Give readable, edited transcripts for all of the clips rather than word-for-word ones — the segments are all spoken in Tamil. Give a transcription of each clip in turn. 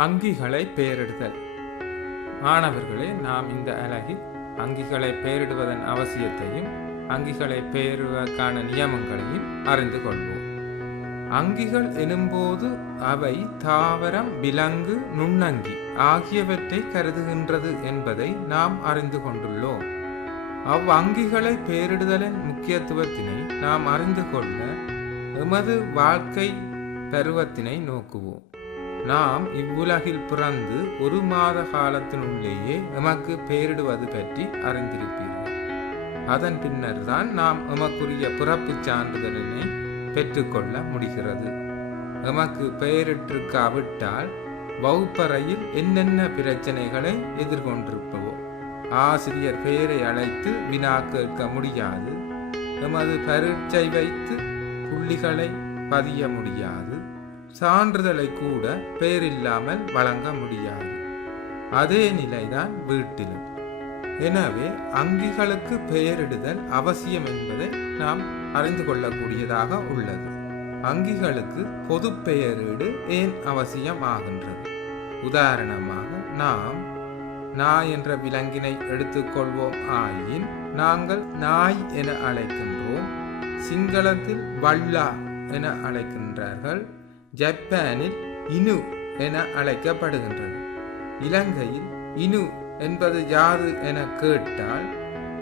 அங்கிகளை பெயரிடுதல். மாணவர்களே, நாம் இந்த அலகில் அங்கிகளை பெயரிடுவதன் அவசியத்தையும் அங்கிகளை பெயரிடுவதற்கான நியமங்களையும் அறிந்து கொள்வோம். அங்கிகள் எனும்போது அவை தாவரம், விலங்கு, நுண்ணங்கி ஆகியவற்றை கருதுகின்றது என்பதை நாம் அறிந்து கொண்டுள்ளோம். அவ்வங்கிகளை பெயரிடுதலின் முக்கியத்துவத்தினை நாம் அறிந்து கொள்ள எமது வாழ்க்கை பருவத்தினை நோக்குவோம். நாம் இவ்வுலகில் பிறந்து ஒரு மாத காலத்தினுள்ளேயே எமக்கு பெயரிடுவது பற்றி அறிந்திருப்பீர்கள். அதன் பின்னர் தான் நாம் எமக்குரிய பிறப்பு சான்றிதழினை பெற்றுக்கொள்ள முடிகிறது. எமக்கு பெயரிட்டிருக்காவிட்டால் வகுப்பறையில் என்னென்ன பிரச்சனைகளை எதிர்கொண்டிருப்போம். ஆசிரியர் பெயரை அழைத்து வினா கேட்க முடியாது. எமது பரீட்சை வைத்து புள்ளிகளை பதிய முடியாது. சான்றிதழை கூட பெயரில்லாமல் வழங்க முடியாது. அதே நிலைதான் வீட்டிலும். எனவே அங்கிகளுக்கு பெயரிடுதல் அவசியம் என்பதை நாம் அறிந்து கொள்ளக்கூடியதாக உள்ளது. அங்கிகளுக்கு பொது பெயரிடு ஏன் அவசியம் ஆகின்றது? உதாரணமாக நாம் நாய் என்ற விலங்கினை எடுத்துக்கொள்வோம் ஆயின் நாங்கள் நாய் என அழைக்கின்றோம். சிங்களத்தில் வல்லா என அழைக்கின்றார்கள். ஜப்பானில் இனு என அழைக்கப்படுகின்றது. இலங்கையில் இனு என்பது யாது என கேட்டால்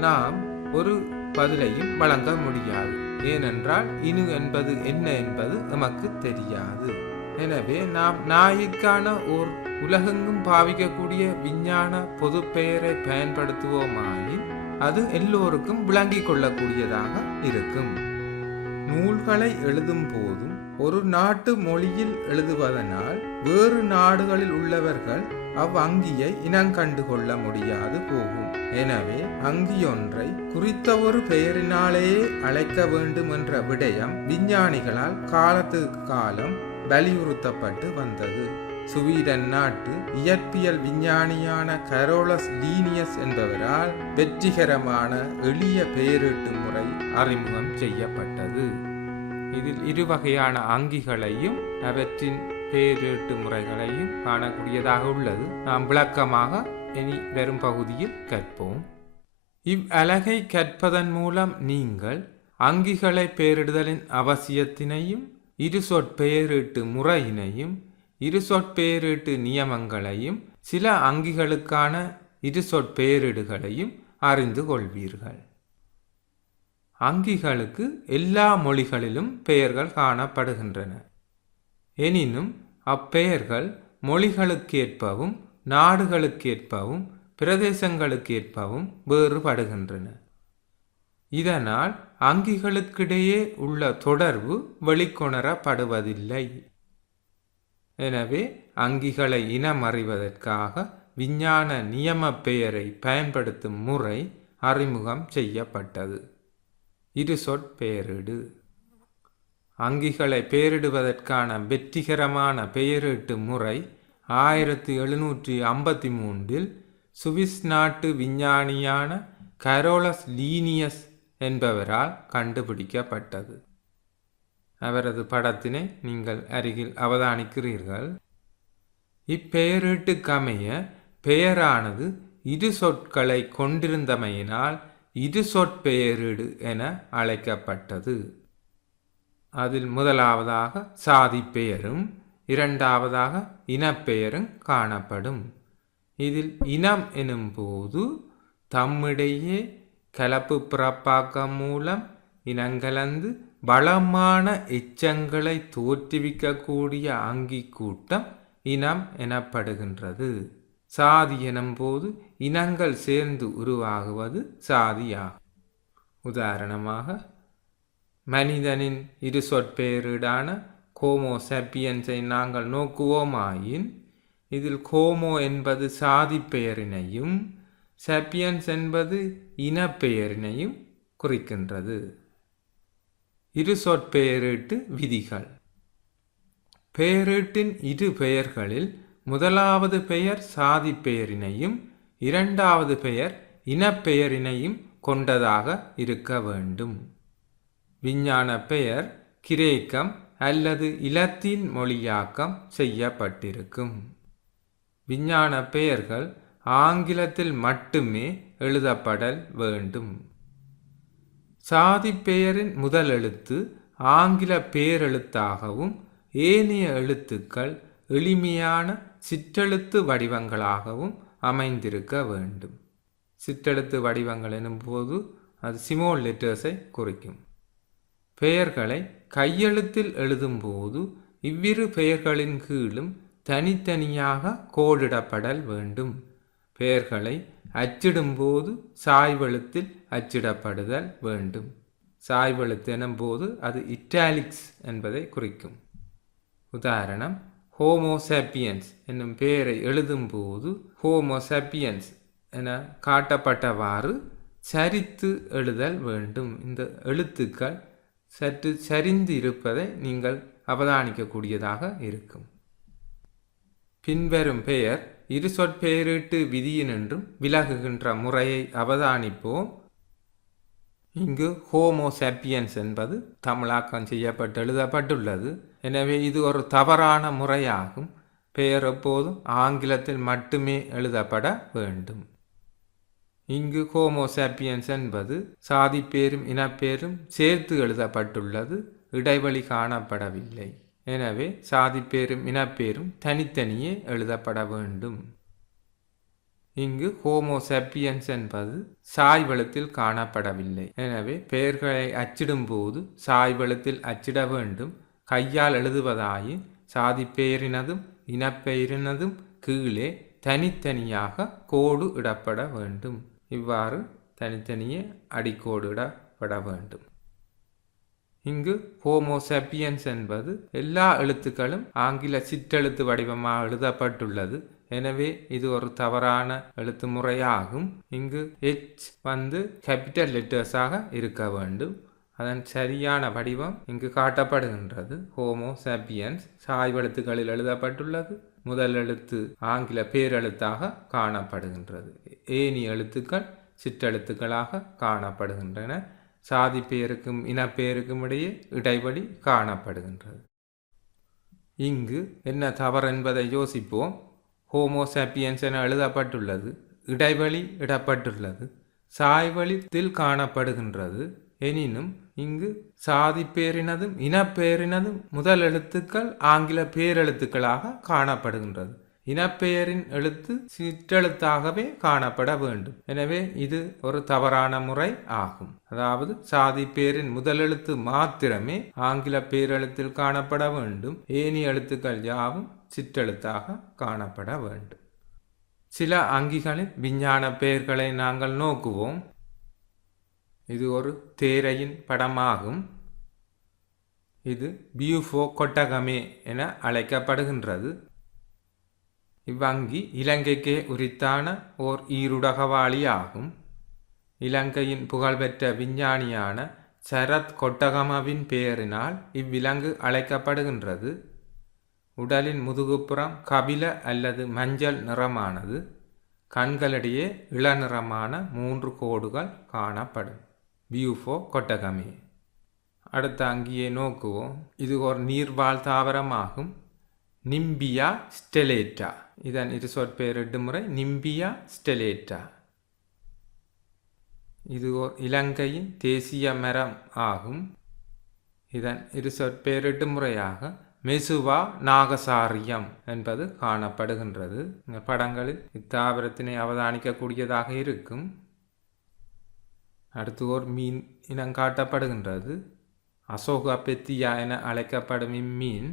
நாம் ஒரு பதிலையும் வழங்க முடியாது. ஏனென்றால் இனு என்பது என்ன என்பது நமக்கு தெரியாது. எனவே நாம் நாய்க்கான ஓர் உலகெங்கும் பாவிக்கக்கூடிய விஞ்ஞான பொது பெயரை பயன்படுத்துவோமாயின் அது எல்லோருக்கும் விளங்கிக் கொள்ளக்கூடியதாக இருக்கும். நூல்களை எழுதும் போதும் ஒரு நாட்டு மொழியில் எழுதுவதனால் வேறு நாடுகளில் உள்ளவர்கள் அவ்வங்கியை இனங்கண்டு கொள்ள முடியாது போகும். எனவே அங்கியொன்றை குறித்த ஒரு பெயரினாலேயே அழைக்க வேண்டும் என்ற விடயம் விஞ்ஞானிகளால் காலத்துக்கு காலம் வலியுறுத்தப்பட்டு வந்தது. சுவீடன் நாட்டு இயற்பியல் விஞ்ஞானியான கரோலஸ் லீனியஸ் என்பவரால் வெற்றிகரமான எளிய பெயரீட்டு முறை அறிமுகம் செய்யப்பட்டது. இதில் இரு வகையான அங்கிகளையும் அவற்றின் பெயரீட்டு முறைகளையும் காணக்கூடியதாக உள்ளது. நாம் விளக்கமாக இனி வரும் பகுதியில் கற்போம். இவ்வலகை கற்பதன் மூலம் நீங்கள் அங்கிகளை பெயரிடுதலின் அவசியத்தினையும் இரு சொற்பெயரீட்டு முறையினையும் இரு சொற்பெயரீட்டு நியமங்களையும் சில அங்கிகளுக்கான இரு சொற்பெயரிடுகளையும் அறிந்து கொள்வீர்கள். அங்கிகளுக்கு எல்லா மொழிகளிலும் பெயர்கள் காணப்படுகின்றன. எனினும் அப்பெயர்கள் மொழிகளுக்கேற்பவும் நாடுகளுக்கேற்பவும் பிரதேசங்களுக்கேற்பவும் வேறுபடுகின்றன. இதனால் அங்கிகளுக்கிடையே உள்ள தொடர்பு வெளிக்கொணரப்படுவதில்லை. எனவே அங்கிகளை இனம் அறிவதற்காக விஞ்ஞான நியம பெயரை பயன்படுத்தும் முறை அறிமுகம் செய்யப்பட்டது. இரு சொற்பெயரிடு. அங்கிகளை பெயரிடுவதற்கான வெற்றிகரமான பெயரீட்டு முறை 1753 சுவிஸ் நாட்டு விஞ்ஞானியான கரோலஸ் லீனியஸ் என்பவரால் கண்டுபிடிக்கப்பட்டது. அவரது படத்தினை நீங்கள் அருகில் அவதானிக்கிறீர்கள். இப்பெயரீட்டுக்கமைய பெயரானது இரு சொற்களை கொண்டிருந்தமையினால் இரு சொற்பெயரிடு என அழைக்கப்பட்டது. அதில் முதலாவதாக சாதி பெயரும் இரண்டாவதாக இனப்பெயரும் காணப்படும். இதில் இனம் எனும்போது தம்மிடையே கலப்பு பிறப்பாக்கம் மூலம் இனங்கலந்து வளமான எச்சங்களை தோற்றுவிக்கக்கூடிய அங்கி கூட்டம் இனம் எனப்படுகின்றது. சாதி எனும்போது இனங்கள் சேர்ந்து உருவாகுவது சாதியாகும். உதாரணமாக மனிதனின் இரு சொற்பெயரிடான ஹோமோ சாப்பியன்ஸை நாங்கள் நோக்குவோமாயின் இதில் ஹோமோ என்பது சாதி பெயரினையும் சாப்பியன்ஸ் என்பது இனப்பெயரினையும் குறிக்கின்றது. இரு சொற்பெயரீட்டு விதிகள். பெயரீட்டின் இரு பெயர்களில் முதலாவது பெயர் சாதி பெயரினையும் இரண்டாவது பெயர் இனப்பெயரினையும் கொண்டதாக இருக்க வேண்டும். விஞ்ஞான பெயர் கிரேக்கம் அல்லது இலத்தீன் மொழியாக்கம் செய்யப்பட்டிருக்கும். விஞ்ஞான பெயர்கள் ஆங்கிலத்தில் மட்டுமே எழுதப்படல் வேண்டும். சாதி பெயரின் முதல் எழுத்து ஆங்கில பேரெழுத்தாகவும் ஏனைய எழுத்துக்கள் எளிமையான சிற்றெழுத்து வடிவங்களாகவும் அமைந்திருக்க வேண்டும். சிற்றெழுத்து வடிவங்கள் எனும்போது அது ஸ்மால் லெட்டர்ஸை குறிக்கும். பெயர்களை கையெழுத்தில் எழுதும்போது இவ்விரு பெயர்களின் கீழும் தனித்தனியாக கோடிடப்படல் வேண்டும். பெயர்களை அச்சிடும்போது சாய்வெழுத்தில் அச்சிடப்படுதல் வேண்டும். சாய்வெழுத்து எனும்போது அது இட்டாலிக்ஸ் என்பதை குறிக்கும். உதாரணம், ஹோமோசாப்பியன்ஸ் என்னும் பெயரை எழுதும்போது ஹோமோசாப்பியன்ஸ் என காட்டப்பட்டவாறு சரித்து எழுதல் வேண்டும். இந்த எழுத்துக்கள் சற்று சரிந்து இருப்பதை நீங்கள் அவதானிக்கக்கூடியதாக இருக்கும். பின்வரும் பெயர் இரு சொற்பெயரீட்டு விதியினின்றும் விலகுகின்ற முறையை அவதானிப்போம். இங்கு ஹோமோசாப்பியன்ஸ் என்பது தமிழாக்கம் செய்யப்பட்டு எழுதப்பட்டுள்ளது. எனவே இது ஒரு தவறான முறையாகும். பெயர் எப்போதும் ஆங்கிலத்தில் மட்டுமே எழுதப்பட வேண்டும். இங்கு ஹோமோசாப்பியன்ஸ் என்பது சாதி பேரும் இனப்பேரும் சேர்த்து எழுதப்பட்டுள்ளது. இடைவெளி காணப்படவில்லை. எனவே சாதி பேரும் இனப்பேரும் தனித்தனியே எழுதப்பட வேண்டும். இங்கு ஹோமோசாப்பியன்ஸ் என்பது சாய்வெழுத்தில் காணப்படவில்லை. எனவே பெயர்களை அச்சிடும்போது சாய்வெழுத்தில் அச்சிட வேண்டும். கையால் எழுதுவதாயின் சாதி பெயரினதும் இனப்பெயரினதும் கீழே தனித்தனியாக கோடு இடப்பட வேண்டும். இவ்வாறு தனித்தனியே அடிக்கோடு இடப்பட வேண்டும். இங்கு ஹோமோசாப்பியன்ஸ் என்பது எல்லா எழுத்துக்களும் ஆங்கில சிற்றெழுத்து வடிவமாக எழுதப்பட்டுள்ளது. எனவே இது ஒரு தவறான எழுத்து முறையாகும். இங்கு H கேபிட்டல் லெட்டர்ஸாக இருக்க வேண்டும். அதன் சரியான வடிவம் இங்கு காட்டப்படுகின்றது. ஹோமோசாப்பியன்ஸ் சாய்வெழுத்துக்களில் எழுதப்பட்டுள்ளது. முதல் எழுத்து ஆங்கில பேரெழுத்தாக காணப்படுகின்றது. ஏனி எழுத்துக்கள் சிற்றெழுத்துக்களாக காணப்படுகின்றன. சாதி பெயருக்கும் இனப்பெயருக்கும் இடையே இடைவெளி காணப்படுகின்றது. இங்கு என்ன தவறு என்பதை யோசிப்போம். ஹோமோசாப்பியன்ஸ் என எழுதப்பட்டுள்ளது. இடைவெளி இடப்பட்டுள்ளது. சாய்வெழுத்தில் காணப்படுகின்றது. எனினும் இங்கு சாதி பேரினதும் இனப்பெயரினதும் முதல் எழுத்துக்கள் ஆங்கில பேரெழுத்துக்களாக காணப்படுகின்றது. இனப்பெயரின் எழுத்து சிற்றெழுத்தாகவே காணப்பட வேண்டும். எனவே இது ஒரு தவறான முறை ஆகும். அதாவது சாதி பேரின் முதல் எழுத்து மாத்திரமே ஆங்கில பேரெழுத்தில் காணப்பட வேண்டும். ஏனைய எழுத்துக்கள் யாவும் சிற்றெழுத்தாக காணப்பட வேண்டும். சில அங்கிகளின் விஞ்ஞான பெயர்களை நாங்கள் நோக்குவோம். இது ஒரு தேரையின் படமாகும். இது பியூஃபோ கொட்டகமே என அழைக்கப்படுகின்றது. இவ்வங்கி இலங்கைக்கே உரித்தான ஓர் ஈருடகவாளி ஆகும். இலங்கையின் புகழ்பெற்ற விஞ்ஞானியான சரத் கொட்டகமவின் பெயரினால் இவ்விலங்கு அழைக்கப்படுகின்றது. உடலின் முதுகுப்புறம் கபில அல்லது மஞ்சள் நிறமானது. கண்களிடையே இளநிறமான 3 கோடுகள் காணப்படும். பியூஃபோ கொட்டகமே. அடுத்த அங்கியை நோக்குவோம். இது ஒரு நீர்வாழ் தாவரமாகும். நிம்பியா ஸ்டெலேட்டா. இதன் இரு சொற்பெயரிட்டு முறை நிம்பியா ஸ்டெலேட்டா. இது ஒரு இலங்கையின் தேசிய மரம் ஆகும். இதன் இரு சொற்பெயரிட்டு முறையாக மெசுவா நாகசாரியம் என்பது காணப்படுகின்றது. இந்த படங்களில் இத்தாவரத்தினை அவதானிக்கக்கூடியதாக இருக்கும். அடுத்து ஒரு மீன் இனம் காட்டப்படுகின்றது. அசோகா பெத்தியா என அழைக்கப்படும் இம்மீன்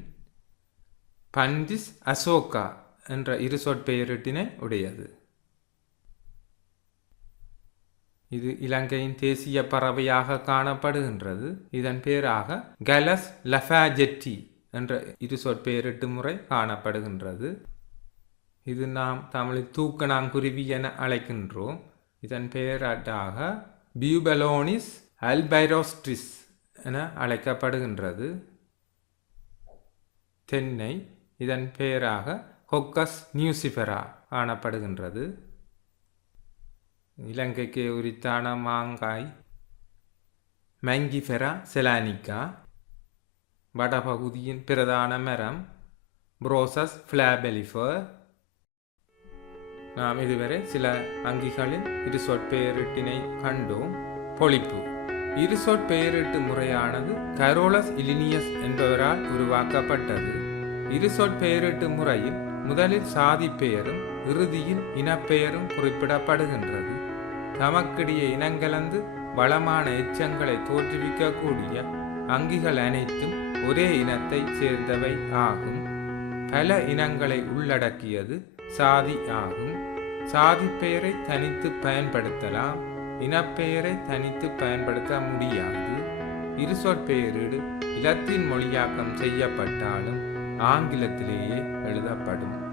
பண்டிஸ் அசோகா என்ற இரு சொற்பெயரிட்டினை உடையது. இது இலங்கையின் தேசிய பறவையாக காணப்படுகின்றது. இதன் பேராக கலஸ் லஃபாஜெட்டி என்ற இரு சொற்பெயரிட்டு முறை காணப்படுகின்றது. இது நாம் தமிழில் தூக்கணாங்குருவி என அழைக்கின்றோம். இதன் பெயராக பியூபலோனிஸ் அல்பைரோஸ்ட்ரிஸ் என அழைக்கப்படுகின்றது. தென்னை இதன் பெயராக கொக்கஸ் நியூசிஃபெரா காணப்படுகின்றது. இலங்கைக்கு உரித்தான மாங்காய் மங்கிஃபெரா செலானிக்கா. வடபகுதியின் பிரதான மரம் புரோசஸ் ஃபிளாபெலிஃபர். நாம் இதுவரை சில அங்கிகளின் இருசொற்பெயரிட்டினை கண்டோம். பொழிப்பு. இருசொற்பெயரிட்டு முறையானது கரோலஸ் இலினியஸ் என்பவரால் உருவாக்கப்பட்டது. இருசொற்பெயரிட்டு முறையில் முதலில் சாதி பெயரும் இறுதியில் இனப்பெயரும் குறிப்பிடப்படுகின்றது. தமக்கிடையே இனங்கலந்து வளமான எச்சங்களை தோற்றுவிக்கக்கூடிய அங்கிகள் அனைத்தும் ஒரே இனத்தை சேர்ந்தவை ஆகும். பல இனங்களை உள்ளடக்கியது சாதி ஆகும். சாதி பெயரை தனித்து பயன்படுத்தலாம், இனப்பெயரை தனித்து பயன்படுத்த முடியாது. இருசொற்பெயரீடு இலத்தீன் மொழியாக்கம் செய்யப்பட்டாலும் ஆங்கிலத்திலேயே எழுதப்படும்.